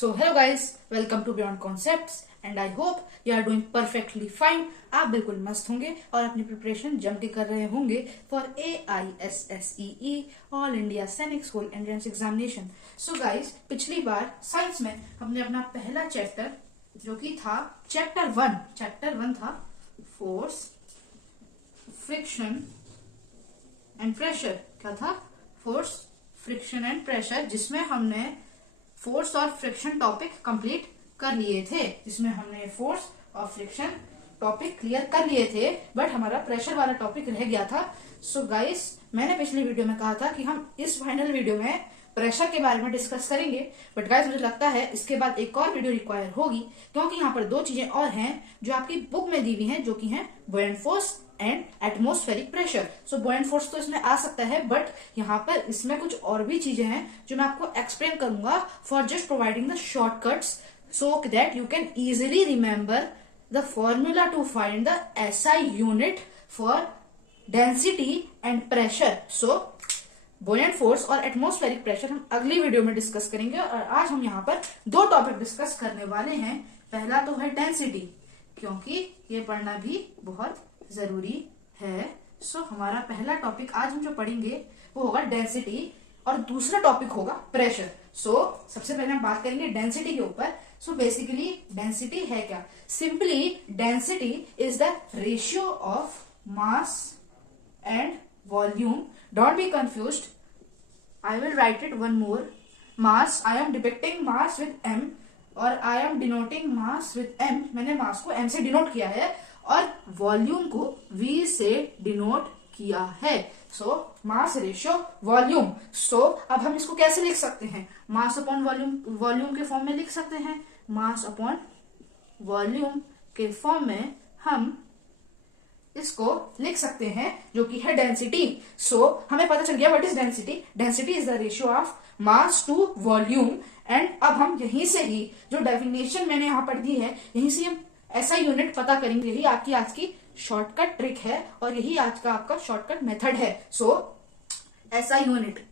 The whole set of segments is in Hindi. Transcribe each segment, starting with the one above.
So hello guys, welcome to Beyond Concepts and I hope you are doing perfectly fine. आप बिल्कुल मस्त होंगे और अपनी प्रिपरेशन जम के कर रहे होंगे फॉर AISSEE ऑल इंडिया सैनिक school entrance examination. So guys, पिछली बार साइंस में हमने अपना पहला चैप्टर जो कि था चैप्टर वन था फोर्स, फ्रिक्शन एंड प्रेशर. क्या था? फोर्स, फ्रिक्शन एंड प्रेशर, जिसमें हमने फोर्स और फ्रिक्शन टॉपिक कंप्लीट कर लिए थे. जिसमें हमने फोर्स और फ्रिक्शन टॉपिक क्लियर कर लिए थे, बट हमारा प्रेशर वाला टॉपिक रह गया था. सो गाइस, मैंने पिछली वीडियो में कहा था कि हम इस फाइनल वीडियो में प्रेशर के बारे में डिस्कस करेंगे, बट गाइस मुझे लगता है इसके बाद एक और वीडियो रिक्वायर होगी, क्योंकि यहाँ पर दो चीजें और हैं जो आपकी बुक में दी हुई हैं, जो कि हैं buoyant force and atmospheric pressure. So buoyant force तो इसमें आ सकता है, बट यहाँ पर इसमें कुछ और भी चीजें हैं जो मैं आपको एक्सप्लेन करूंगा for just providing the shortcuts so that you can easily remember the formula to find the SI unit for density and pressure. So buoyant force और atmospheric pressure हम अगली वीडियो में डिस्कस करेंगे, और आज हम यहाँ पर दो टॉपिक डिस्कस करने वाले हैं. पहला तो है डेंसिटी, क्योंकि ये पढ़ना भी बहुत जरूरी है. सो हमारा पहला टॉपिक आज हम जो पढ़ेंगे वो होगा डेंसिटी, और दूसरा टॉपिक होगा प्रेशर. सो सबसे पहले हम बात करेंगे डेंसिटी के ऊपर. सो बेसिकली डेंसिटी है क्या? Simply density is the ratio of mass and volume. Don't be confused, I will write it one more. Mass, I am depicting mass with m और I am denoting mass with m. मैंने मास को m से डिनोट किया है और वॉल्यूम को v से डिनोट किया है. So mass ratio volume. सो अब हम इसको कैसे लिख सकते हैं? मास अपॉन वॉल्यूम, वॉल्यूम के फॉर्म में लिख सकते हैं. मास अपॉन वॉल्यूम के फॉर्म में हम इसको लिख सकते हैं, जो कि है डेंसिटी. सो हमें पता चल गया what is density. Density is the ratio of mass to volume. And अब हम यहीं से ही जो डेफिनेशन मैंने यहाँ पर दी है, यहीं से हम SI यूनिट पता करेंगे. यही आपकी आज की शॉर्टकट ट्रिक है और यही आज का आपका शॉर्टकट मेथड है. सो SI यूनिट.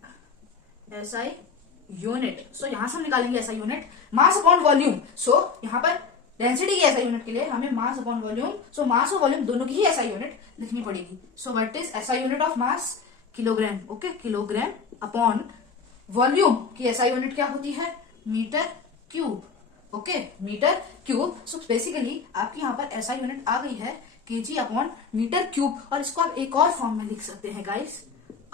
सो यहां से हम निकालेंगे SI unit mass upon volume. So यहाँ पर डेंसिटी की SI यूनिट के लिए हमें मास अपॉन वॉल्यूम, सो मास और वॉल्यूम दोनों की ही SI यूनिट लिखनी पड़ेगी. So what is SI unit of mass? Kilogram. Okay, kilogram upon volume की SI यूनिट क्या होती है? Metre cube. Okay, metre cube. So basically आपकी यहाँ पर SI यूनिट आ गई है केजी अपॉन मीटर क्यूब. और इसको आप एक और फॉर्म में लिख सकते हैं गाइस.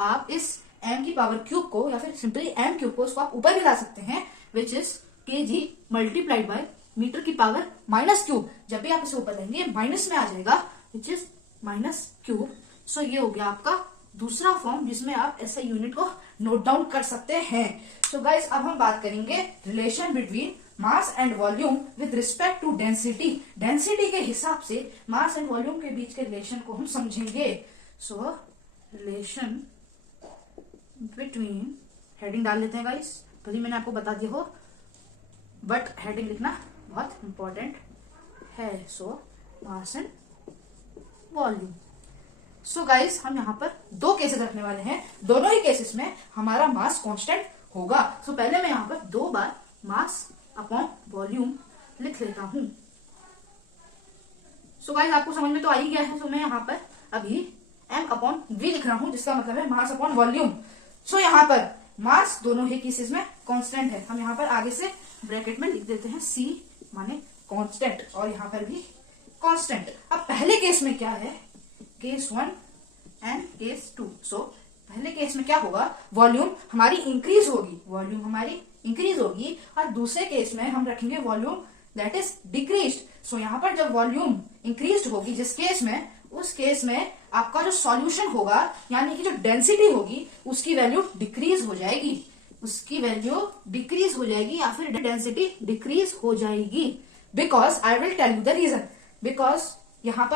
आप इस m की पावर क्यूब को या फिर सिंपली m क्यूब को इसको आप ऊपर भी ला सकते हैं, which is KG multiplied by metre की पावर माइनस क्यूब. जब भी आप इसे ऊपर लेंगे माइनस में आ जाएगा, which is minus cube. So ये हो गया आपका दूसरा फॉर्म जिसमें आप SI यूनिट को नोट डाउन कर सकते हैं. सो गाइस, अब हम बात करेंगे relation between mass and volume with respect to density. Density के हिसाब से मास एंड वॉल्यूम के बीच के रिलेशन को हम समझेंगे. सो रिलेशन बिटवीन, हेडिंग डाल लेते हैं गाइस, भले मैंने आपको बता दिया हो, बट हेडिंग लिखना बहुत इंपॉर्टेंट है. So mass and volume. So guys, हम यहाँ पर दो केसेस रखने वाले हैं. दोनों ही केसेस में हमारा मास कांस्टेंट होगा. सो पहले मैं यहाँ पर दो बार मास अपॉन वॉल्यूम लिख लेता हूं. सो गाइस, आपको समझ में तो आ ही गया है. तो मैं यहाँ पर अभी m अपॉन v लिख रहा हूं, जिसका मतलब है मास अपॉन वॉल्यूम. सो यहाँ पर मास दोनों ही केसेस में कांस्टेंट है. हम यहाँ पर आगे से ब्रैकेट में लिख देते हैं c माने कांस्टेंट, और यहाँ पर भी कांस्टेंट. अब पहले केस में क्या है? Case 1 and case 2. सो पहले केस में क्या होगा? वॉल्यूम हमारी इंक्रीज होगी, और दूसरे केस में हम रखेंगे वॉल्यूम दैट इज डिक्रीज्ड. सो यहाँ पर जब वॉल्यूम इंक्रीज्ड होगी जिस केस में, उस केस में आपका जो सॉल्यूशन होगा, यानी कि जो डेंसिटी होगी, उसकी वैल्यू डिक्रीज हो जाएगी. या फिर डेंसिटी डिक्रीज हो जाएगी. Because I will tell you the reason. Because यहाँ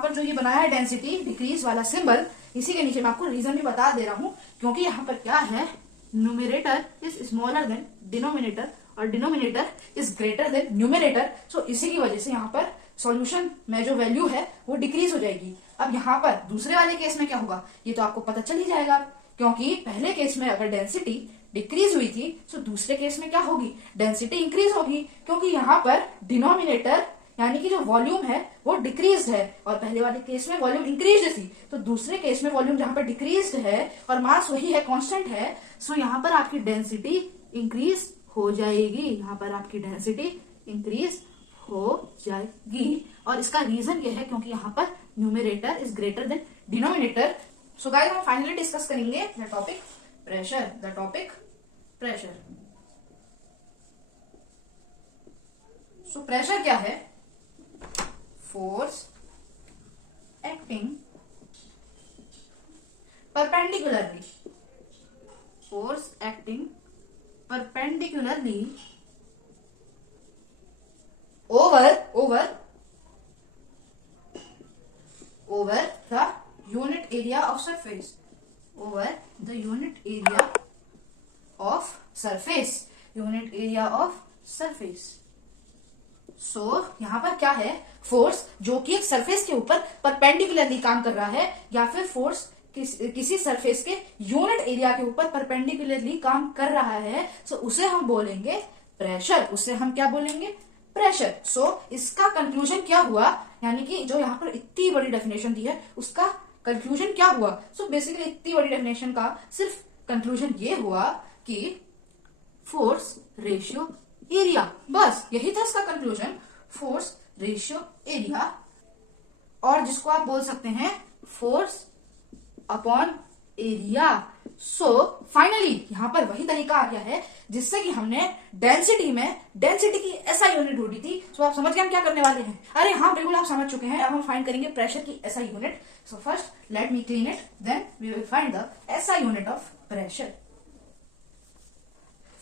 पर जो ये बनाया है डेंसिटी डिक्रीज वाला सिंबल, इसी के नीचे मैं आपको रीजन भी बता दे रहा हूं. क्योंकि यहाँ पर क्या है? Numerator is smaller than denominator और denominator is greater than numerator. So इसी की वजह से यहाँ पर सॉल्यूशन में जो वैल्यू है वो डिक्रीज हो जाएगी. अब यहाँ पर दूसरे वाले केस में क्या होगा ये तो आपको पता चल ही जाएगा, क्योंकि पहले केस में अगर डेंसिटी डिक्रीज हुई थी, सो दूसरे केस में क्या होगी, डेंसिटी इंक्रीज होगी, क्योंकि यहाँ पर डिनोमिनेटर यानी कि जो वॉल्यूम है वो डिक्रीज है और पहले वाले केस में वॉल्यूम इंक्रीज थी, तो दूसरे केस में वॉल्यूम जहां पर डिक्रीज है और मास वही है, कांस्टेंट है, सो यहाँ पर आपकी डेंसिटी इंक्रीज हो जाएगी, यहाँ पर आपकी डेंसिटी इंक्रीज हो जाएगी। और इसका रीजन ये है क्योंकि यहाँ पर numerator is greater than denominator. So guys हम फाइनली डिस्कस करेंगे the topic pressure. So pressure क्या है, force acting perpendicularly, force acting perpendicularly over the unit area of surface, over the unit area of surface। सो यहाँ पर क्या है, फोर्स जो कि एक सरफेस के ऊपर परपेंडिकुलरली काम कर रहा है, या फिर फोर्स किसी सरफेस के यूनिट एरिया के ऊपर परपेंडिकुलरली काम कर रहा है, सो उसे हम बोलेंगे प्रेशर, उसे हम क्या बोलेंगे, प्रेशर। सो इसका कंक्लूजन क्या हुआ, यानी कि जो यहाँ पर इतनी बड़ी डेफिनेशन दी है उसका कंक्लूजन क्या हुआ। सो बेसिकली इतनी बड़ी डेफिनेशन का सिर्फ कंक्लूजन ये हुआ कि फोर्स रेशियो एरिया, बस यही था इसका कंक्लूजन, फोर्स रेशियो एरिया, और जिसको आप बोल सकते हैं force upon area. So finally यहां पर वही तरीका आ गया है जिससे कि हमने डेंसिटी की ऐसा यूनिट ढूंढी थी। सो आप समझ गए हम क्या करने वाले हैं, अरे हाँ बिल्कुल आप समझ चुके हैं। अब हम फाइंड करेंगे प्रेशर की SI unit. So first let me clean it, then we will find the SI unit of pressure.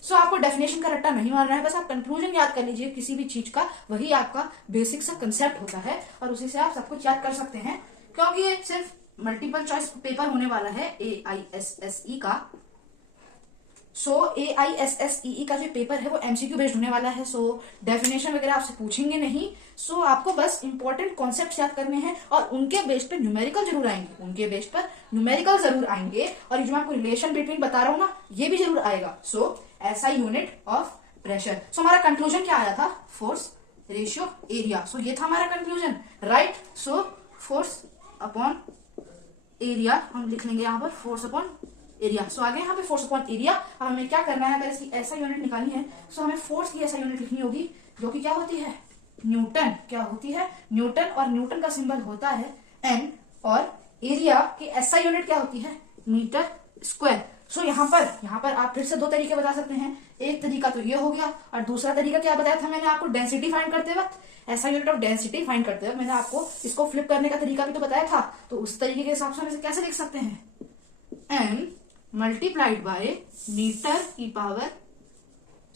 So आपको डेफिनेशन का रट्टा नहीं मारना है, बस आप कंक्लूजन याद कर लीजिए किसी भी चीज का, वही आपका बेसिक सा कंसेप्ट होता है और उसी से आप सब कुछ याद कर सकते हैं, क्योंकि ये सिर्फ मल्टीपल चॉइस पेपर होने वाला है AISSE का। सो AISSE का जो पेपर है वो MCQ बेस्ड होने वाला है। सो डेफिनेशन वगैरह आपसे पूछेंगे नहीं, सो आपको बस इंपॉर्टेंट कॉन्सेप्ट याद करने हैं और उनके बेस पे न्यूमेरिकल जरूर आएंगे, और ये जो मैं आपको रिलेशन बिटवीन बता रहा हूँ ना, ये भी जरूर आएगा। सो ऐसा यूनिट ऑफ प्रेशर। सो हमारा कंक्लूजन क्या आया था, फोर्स रेशियो एरिया। सो ये था हमारा conclusion, right. So force upon area हम लिख लेंगे यहाँ पर, फोर्स अपॉन एरिया। सो आगे यहाँ पे फोर्स अपॉन एरिया। अब हमें क्या करना है, अगर इसकी ऐसा यूनिट निकालनी है, सो हमें फोर्स की ऐसा यूनिट लिखनी होगी जो कि क्या होती है, न्यूटन। क्या होती है, न्यूटन, और न्यूटन का सिंबल होता है N, और एरिया की ऐसा यूनिट क्या होती है, मीटर स्क्वायर। सो यहाँ पर आप फिर से दो तरीके बता सकते हैं, एक तरीका तो ये हो गया, और दूसरा तरीका क्या बताया था मैंने आपको, डेंसिटी फाइंड करते वक्त, ऐसा यूनिट ऑफ डेंसिटी फाइंड करते वक्त मैंने आपको इसको फ्लिप करने का तरीका भी तो बताया था। तो उस तरीके के हिसाब से हम इसे कैसे लिख सकते हैं, m मल्टीप्लाइड बाय मीटर की power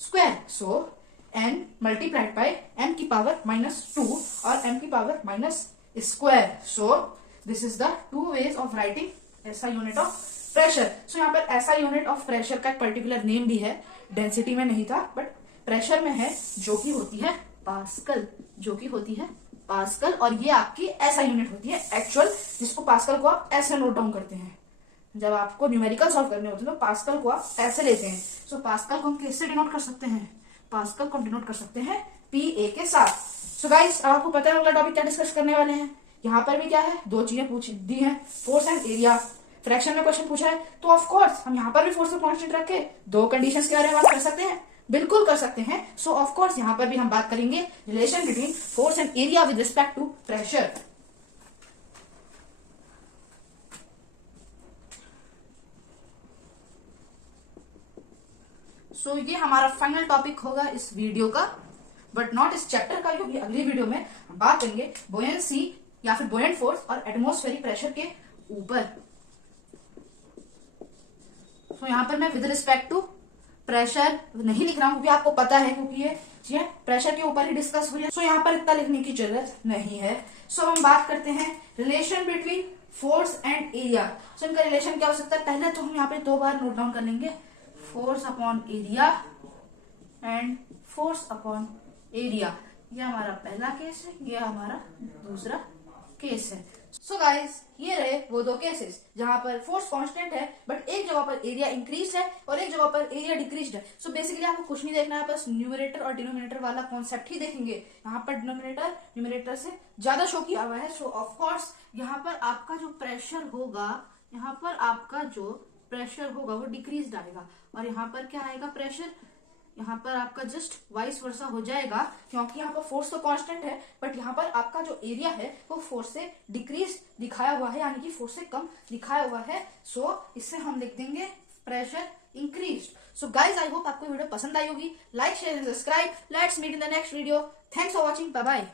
square. So n multiplied by m की पावर -2 और m की power -square. So this is the two ways of writing ऐसा यूनिट ऑफ प्रेशर। सो यहाँ पर ऐसा यूनिट ऑफ प्रेशर का एक पर्टिकुलर नेम भी है, डेंसिटी में नहीं था बट प्रेशर में है, जो कि होती है पास्कल, और ये आपकी ऐसा यूनिट होती है एक्चुअल, जिसको पास्कल को आप ऐसे नोट डाउन करते हैं। जब आपको न्यूमेरिकल सॉल्व करने होते हैं तो पास्कल को आप ऐसे लेते हैं। सो पास्कल को हम किससे डिनोट कर सकते हैं, पास्कल को हम डिनोट कर सकते हैं PA के साथ। सो गाइस अब आपको पता है अगला टॉपिक क्या डिस्कस करने वाले हैं। यहाँ पर भी क्या है, दो चीजें पूछ दी हैं, फोर्स एंड एरिया। फ्रैक्शन में क्वेश्चन पूछा है तो ऑफ कोर्स हम यहाँ पर भी फोर्स को कांस्टेंट रख के दो कंडीशंस के बारे में बात कर सकते हैं, बिल्कुल कर सकते हैं। सो ऑफ कोर्स यहाँ पर भी हम बात करेंगे relation between force and area with respect to pressure. So ये हमारा फाइनल टॉपिक होगा इस वीडियो का, बट नॉट इस चैप्टर का, क्योंकि अगली वीडियो में हम बात करेंगे बुयंसी या फिर बुयंट फोर्स और एटमॉस्फेरिक प्रेशर के ऊपर। सो यहाँ पर मैं विद रिस्पेक्ट टू प्रेशर नहीं लिख रहा हूं क्योंकि आपको पता है, क्योंकि ये प्रेशर के ऊपर ही डिस्कस हो रही है। सो यहाँ पर इतना लिखने की जरूरत नहीं है। सो हम बात करते हैं relation between force and area. So इनका रिलेशन क्या हो सकता है, पहले तो हम यहाँ पे दो बार नोट डाउन कर लेंगे, force upon area and force upon area. ये हमारा पहला केस है, ये हमारा दूसरा केस है। सो गाइस, ये रहे वो दो केसेस जहां पर फोर्स कांस्टेंट है बट एक जगह पर एरिया इंक्रीज है और एक जगह पर एरिया डिक्रीज है। सो बेसिकली आपको कुछ नहीं देखना है, बस न्यूमरेटर और डिनोमिनेटर वाला कॉन्सेप्ट ही देखेंगे। यहाँ पर डिनोमिनेटर न्यूमरेटर से ज्यादा शो किया हुआ है। सो ऑफ कोर्स यहाँ पर आपका जो प्रेशर होगा, यहाँ पर आपका जो प्रेशर होगा वो डिक्रीज आएगा और यहाँ पर क्या आएगा प्रेशर, यहाँ पर आपका जस्ट वाइस वर्सा हो जाएगा, क्योंकि यहाँ पर फोर्स तो कांस्टेंट है बट यहाँ पर आपका जो एरिया है वो फोर्स से डिक्रीज दिखाया हुआ है, यानी कि फोर्स से कम दिखाया हुआ है। सो इससे हम लिख देंगे pressure increase. So guys, I hope आपको वीडियो पसंद आई होगी। Like share and subscribe. Let's meet in the next video. Thanks for watching. Bye bye.